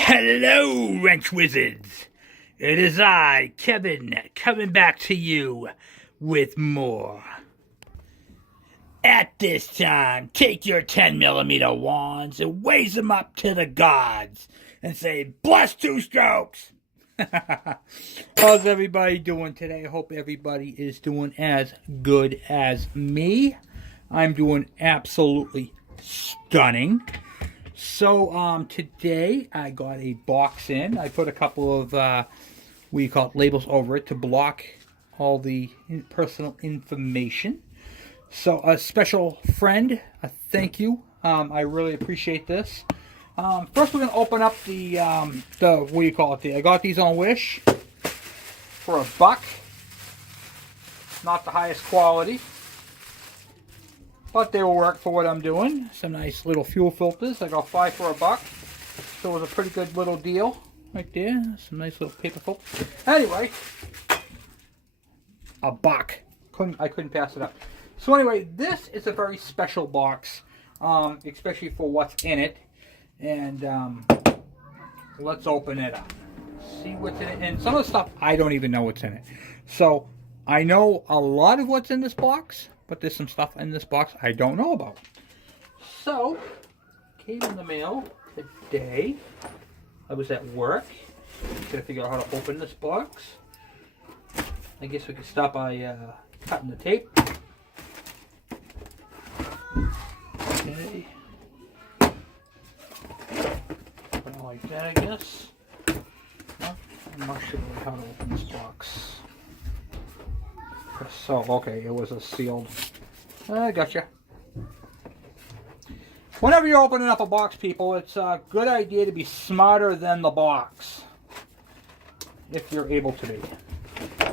Hello, Wrench Wizards! It is I, Kevin, coming back to you with more. At this time, take your 10mm wands and raise them up to the gods and say, bless two strokes! How's everybody doing today? I hope everybody is doing as good as me. I'm doing absolutely stunning. So today I got a box in. I put a couple of labels over it to block all the personal information. So a special friend, a thank you. I really appreciate this. First we're gonna open up the I got these on Wish for $1. Not the highest quality, but they will work for what I'm doing. Some nice little fuel filters. I got 5 for $1. So it was a pretty good little deal right there. Some nice little paper filters. Anyway, $1. I couldn't pass it up. So anyway, this is a very special box, especially for what's in it. And let's open it up. See what's in it. And some of the stuff I don't even know what's in it. So I know a lot of what's in this box, but there's some stuff in this box I don't know about. So, came in the mail today. I was at work. Trying to figure out how to open this box. I guess we could start by cutting the tape. Okay. Put it like that, I guess. Well, I'm not sure how to open this box. So, okay, it was a sealed. I gotcha. Whenever you're opening up a box, people, it's a good idea to be smarter than the box. If you're able to be.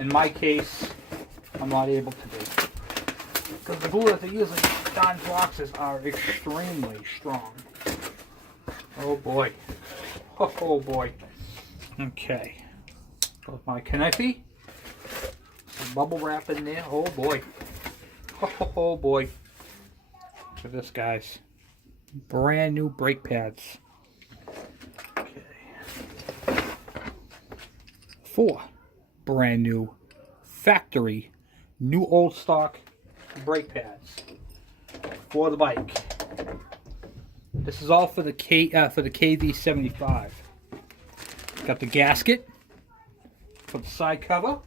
In my case, I'm not able to be. Because the glue that they use in Don's boxes are extremely strong. Oh boy. Oh boy. Okay. Got my knife. Bubble wrap in there. Oh boy. Oh boy. Look at this, guys. Brand new brake pads. Okay. 4 brand new factory new old stock brake pads for the bike. This is all for the Kv75. Got the gasket for the side cover.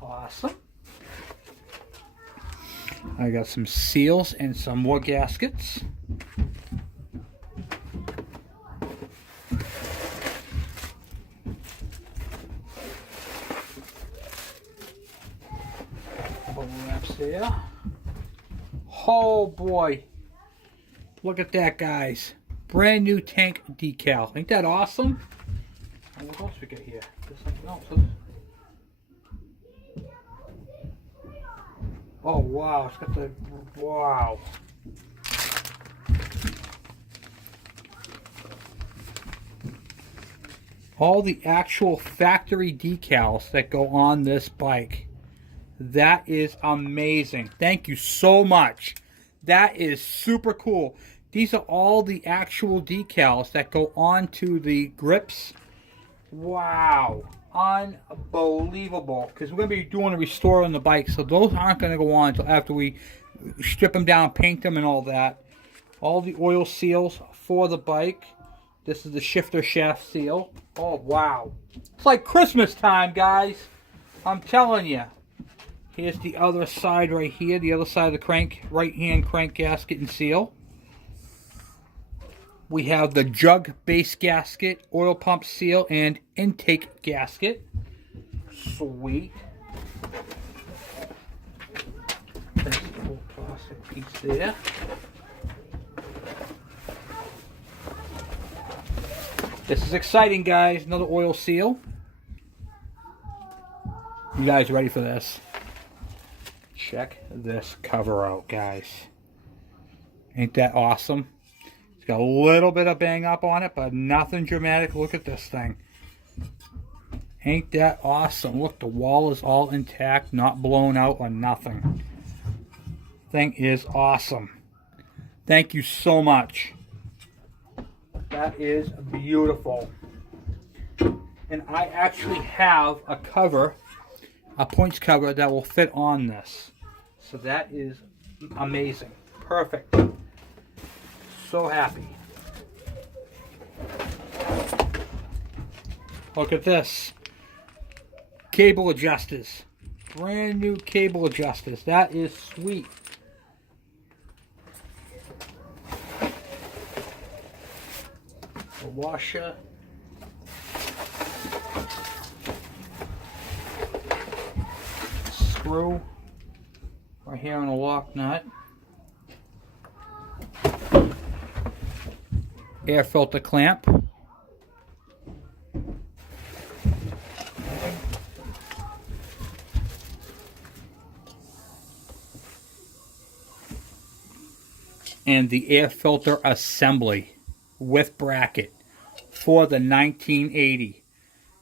Awesome. I got some seals and some more gaskets. Bubble wraps there. Oh boy. Look at that, guys. Brand new tank decal. Ain't that awesome? And what else we got here? There's something else. Oh wow, it's got the, wow. All the actual factory decals that go on this bike. That is amazing. Thank you so much. That is super cool. These are all the actual decals that go onto the grips. Wow. Unbelievable, because we're going to be doing a restore on the bike, so those aren't going to go on until after we strip them down, paint them and all that. All the oil seals for the bike. This is the shifter shaft seal. Oh wow, it's like Christmas time, guys. I'm telling you. Here's the other side right here, the other side of the crank, right hand crank gasket and seal. We have the jug base gasket, oil pump seal, and intake gasket. Sweet. There's the little plastic piece there. This is exciting, guys. Another oil seal. You guys ready for this? Check this cover out, guys. Ain't that awesome? Got a little bit of bang up on it, but nothing dramatic. Look at this thing. Ain't that awesome? Look, the wall is all intact, not blown out or nothing. Thing is awesome. Thank you so much. That is beautiful. And I actually have a cover, a points cover that will fit on this. So that is amazing. Perfect. So happy. Look at this. Cable adjusters. Brand new cable adjusters. That is sweet. A washer. Screw. Right here on the lock nut. Air filter clamp. And the air filter assembly with bracket for the 1980.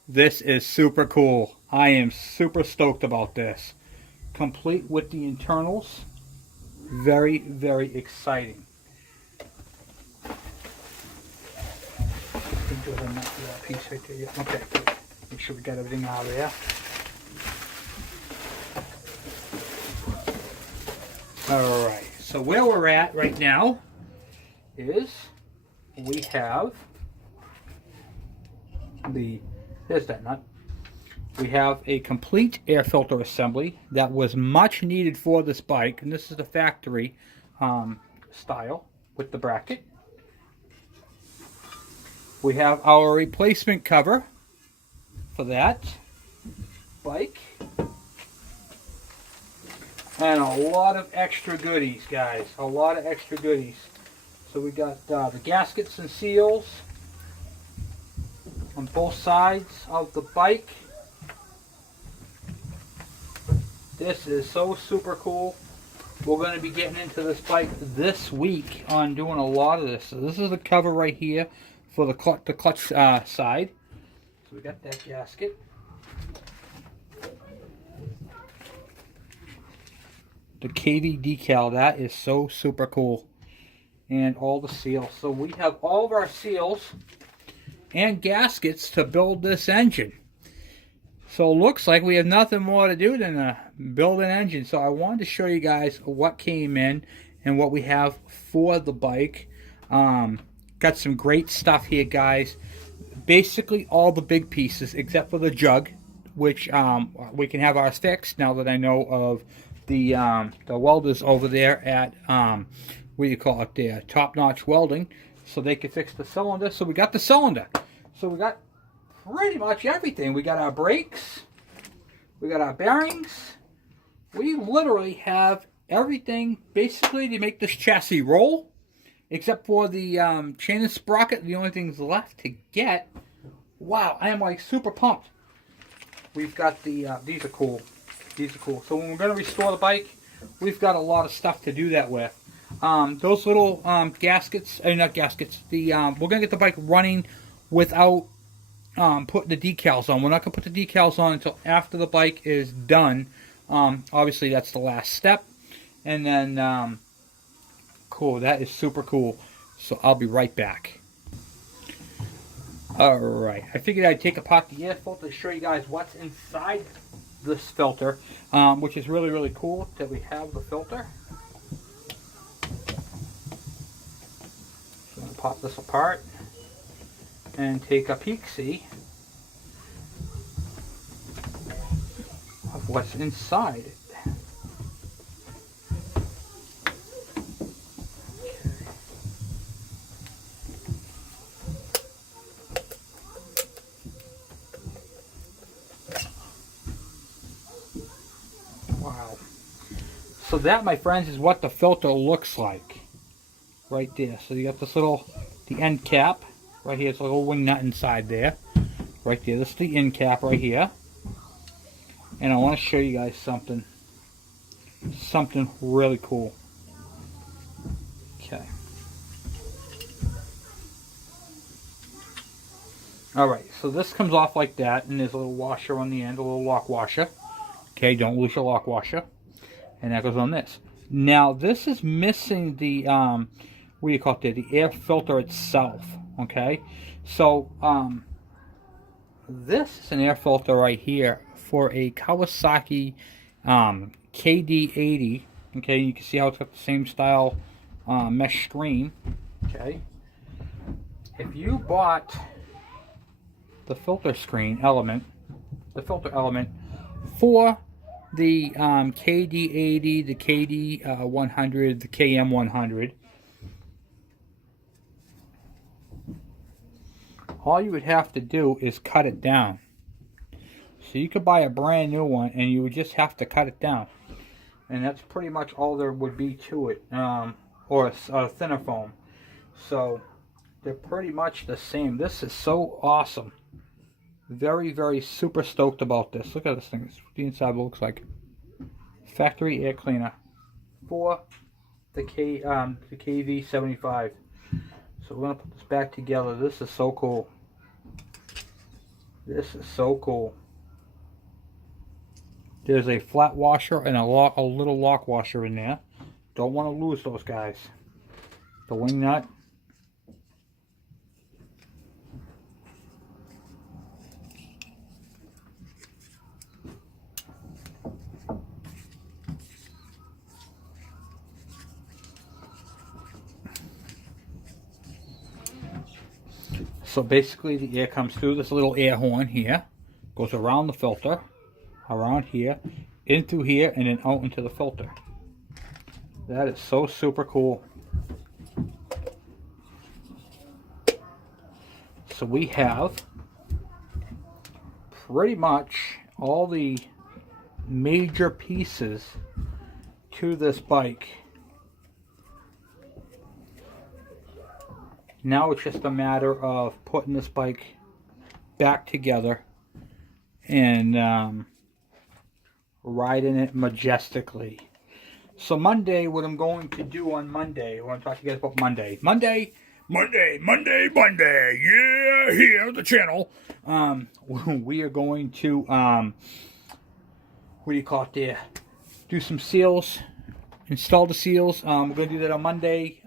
This is super cool. I am super stoked about this. Complete with the internals. Very, very exciting. Piece right there. Okay, make sure we got everything out of there. Alright, so where we're at right now is we have there's that nut. We have a complete air filter assembly that was much needed for this bike, and this is the factory style with the bracket. We have our replacement cover for that bike. And a lot of extra goodies, guys. A lot of extra goodies. So we got the gaskets and seals on both sides of the bike. This is so super cool. We're going to be getting into this bike this week on doing a lot of this. So this is the cover right here for the clutch side. So we got that gasket. The KV decal, that is so super cool. And all the seals. So we have all of our seals and gaskets to build this engine. So it looks like we have nothing more to do than build an engine. So I wanted to show you guys what came in and what we have for the bike. Got some great stuff here, guys. Basically all the big pieces except for the jug, which we can have ours fixed now that I know of the welders over there at what do you call it there, Top Notch Welding, so they can fix the cylinder. So we got the cylinder. So we got pretty much everything. We got our brakes, we got our bearings. We literally have everything basically to make this chassis roll, except for the chain and sprocket. The only things left to get. Wow, I am like super pumped. We've got the these are cool. These are cool. So when we're going to restore the bike, we've got a lot of stuff to do that with. Those little gaskets, not gaskets, we're going to get the bike running without putting the decals on. We're not going to put the decals on until after the bike is done. Obviously, that's the last step. And then, cool, that is super cool. So I'll be right back. Alright, I figured I'd take apart the air filter to show you guys what's inside this filter, which is really, really cool that we have the filter. So I'm going to pop this apart and take a peek-see of what's inside it. Wow. So that, my friends, is what the filter looks like. Right there. So you got this little, the end cap. Right here, it's a little wing nut inside there. Right there. This is the end cap right here. And I want to show you guys something. Something really cool. Okay. Alright, so this comes off like that, and there's a little washer on the end, a little lock washer. Okay, don't lose your lock washer. And that goes on this. Now, this is missing the, what do you call it there? The air filter itself. Okay, so this is an air filter right here for a Kawasaki KD80. Okay, you can see how it's got the same style mesh screen. Okay, if you bought the filter screen element, the filter element for the KD80, the KD100, the KM100, all you would have to do is cut it down. So you could buy a brand new one and you would just have to cut it down. And that's pretty much all there would be to it, or a thinner foam. So they're pretty much the same. This is so awesome. Very, very super stoked about this. Look at this thing. This is what the inside looks like. Factory air cleaner for the Kv75. So we're gonna put this back together. This is so cool. This is so cool. There's a flat washer and a little lock washer in there. Don't want to lose those guys. The wing nut. So basically the air comes through this little air horn here, goes around the filter, around here, in through here, and then out into the filter. That is so super cool. So we have pretty much all the major pieces to this bike. Now it's just a matter of putting this bike back together and riding it majestically. So Monday, what I'm going to do on Monday, I want to talk to you guys about Monday. Monday, yeah, here, the channel. We are going to, what do you call it there? Do some seals, install the seals. We're going to do that on Monday.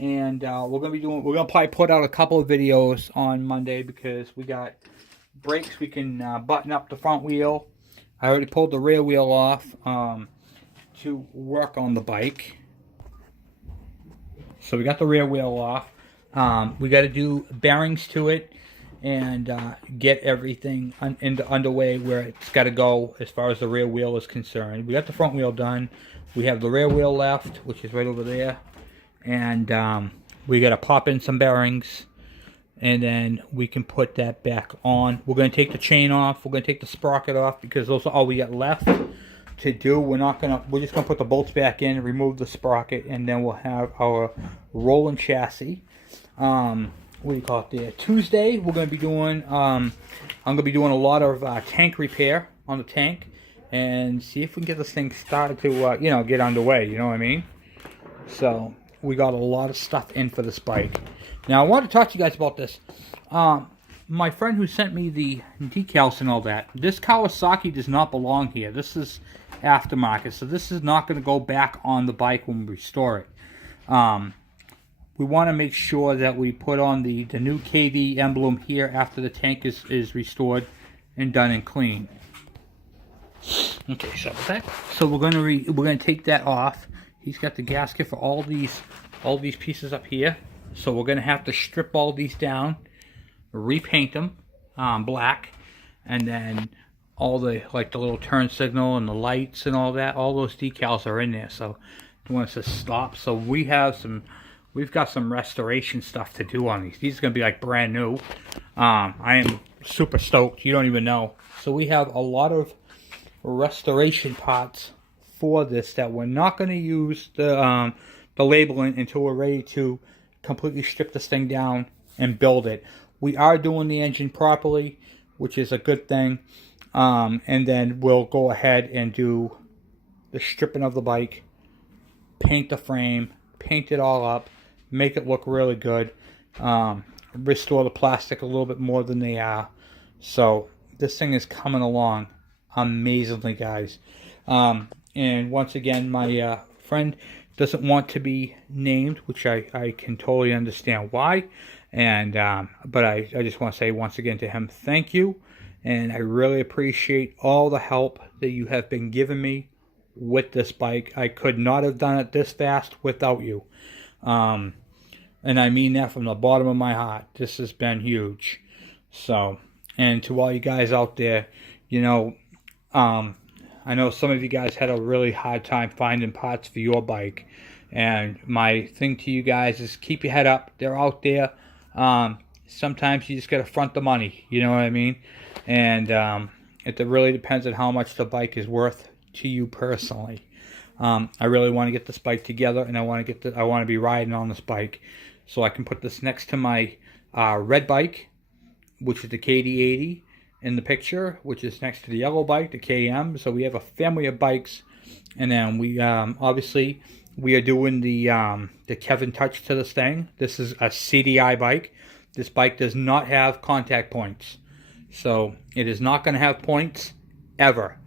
And we're gonna probably put out a couple of videos on Monday because we got brakes. We can button up the front wheel. I already pulled the rear wheel off to work on the bike. So we got the rear wheel off. We got to do bearings to it and get everything underway where it's got to go as far as the rear wheel is concerned. We got the front wheel done. We have the rear wheel left, which is right over there. And we got to pop in some bearings, and then we can put that back on. We're going to take the chain off. We're going to take the sprocket off because those are all we got left to do. We're just going to put the bolts back in, remove the sprocket, and then we'll have our rolling chassis. What do you call it there? Tuesday, we're going to be doing, I'm going to be doing a lot of tank repair on the tank and see if we can get this thing started to, get underway. You know what I mean? So we got a lot of stuff in for this bike. Now, I want to talk to you guys about this. My friend who sent me the decals and all that, this Kawasaki does not belong here. This is aftermarket, so this is not going to go back on the bike when we restore it. We want to make sure that we put on the new KV emblem here after the tank is restored and done and clean. Okay, so we're gonna take that off. He's got the gasket for all these pieces up here. So we're gonna have to strip all these down, repaint them black, and then all the the little turn signal and the lights and all that. All those decals are in there. So I want us to stop. So we've got some restoration stuff to do on these. These are gonna be like brand new. I am super stoked. You don't even know. So we have a lot of restoration parts for this that we're not going to use the labeling until we're ready to completely strip this thing down and build it. We are doing the engine properly, which is a good thing, and then we'll go ahead and do the stripping of the bike, paint the frame, paint it all up, make it look really good, restore the plastic a little bit more than they are. So this thing is coming along amazingly, guys. And once again, my friend doesn't want to be named, which I can totally understand why. And but I just want to say once again to him, thank you. And I really appreciate all the help that you have been giving me with this bike. I could not have done it this fast without you. And I mean that from the bottom of my heart. This has been huge. So, and to all you guys out there, you know, I know some of you guys had a really hard time finding parts for your bike. And my thing to you guys is keep your head up. They're out there. Sometimes you just got to front the money. You know what I mean? And it really depends on how much the bike is worth to you personally. I really want to get this bike together, and I want to be riding on this bike, so I can put this next to my red bike, which is the KD80 in the picture, which is next to the yellow bike, the KM. So we have a family of bikes, and then we obviously we are doing the Kevin touch to this thing. This is a CDI bike. This bike does not have contact points, so it is not going to have points ever.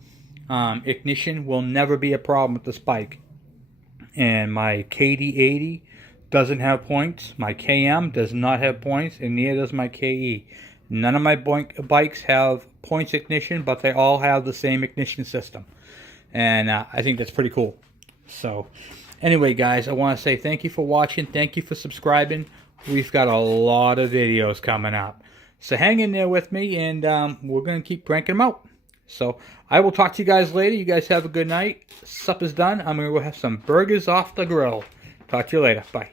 Ignition will never be a problem with this bike. And my KD80 doesn't have points. My KM does not have points, and neither does my KE. None of my bikes have points ignition, but they all have the same ignition system. And I think that's pretty cool. So, anyway, guys, I want to say thank you for watching. Thank you for subscribing. We've got a lot of videos coming up. So hang in there with me, and we're going to keep cranking them out. So I will talk to you guys later. You guys have a good night. Supper's done. I'm going to go have some burgers off the grill. Talk to you later. Bye.